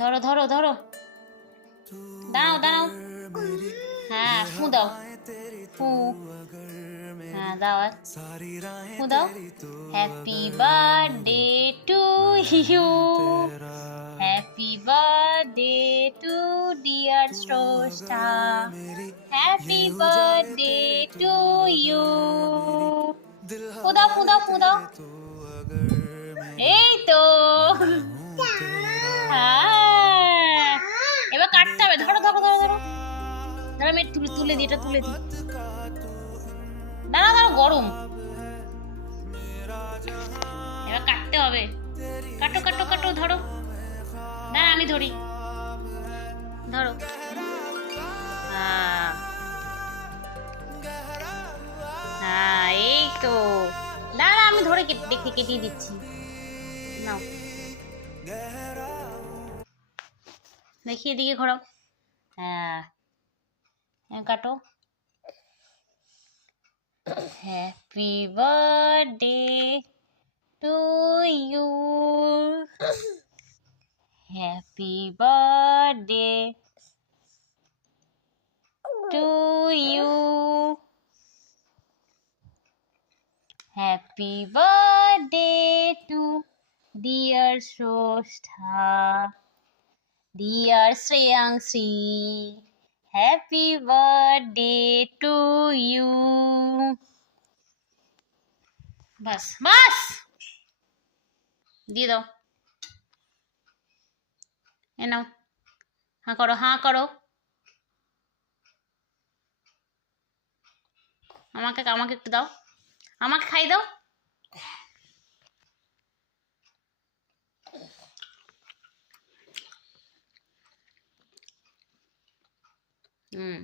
ধরো ধরো ধরো, দাঁড়াও দাঁড়াও। হ্যাঁ, ফু দাও, ফু। হ্যাঁ, দাও আর ফু দাও। Happy birthday to you, happy birthday to dear স্রষ্টা, হ্যাপি বার্থডে টু ইউ। ফু দাও ফু দাও ফু দাও। এই তো। হ্যাঁ, এবার কাটতে হবে। ধরো ধরো ধরো ধরো ধরো, আমি তুলে তুলে দিই, এটা তুলে দিই। দাঁড়া দাঁড়া, গরম। এবার কাটতে হবে। কাটো কাটো কাটো, ধরো। দাঁড়া আমি ধরি, ধরো। হ্যাঁ হ্যাঁ, এই তো। দাঁড়া আমি ধরে দেখে কেটে দিচ্ছি। নাও, দেখি এদিকে ঘোরাও। হ্যাঁ, কাটো। Happy birthday to you, happy birthday to you, happy birthday to dear Srashta, dear Shreyanshi, happy birthday to you. বাস বাস, দিয়ে দাও। এ নাও, হাঁ করো হাঁ করো। আমাকে আমাকে একটু দাও, আমাকে খাই দাও। হুম।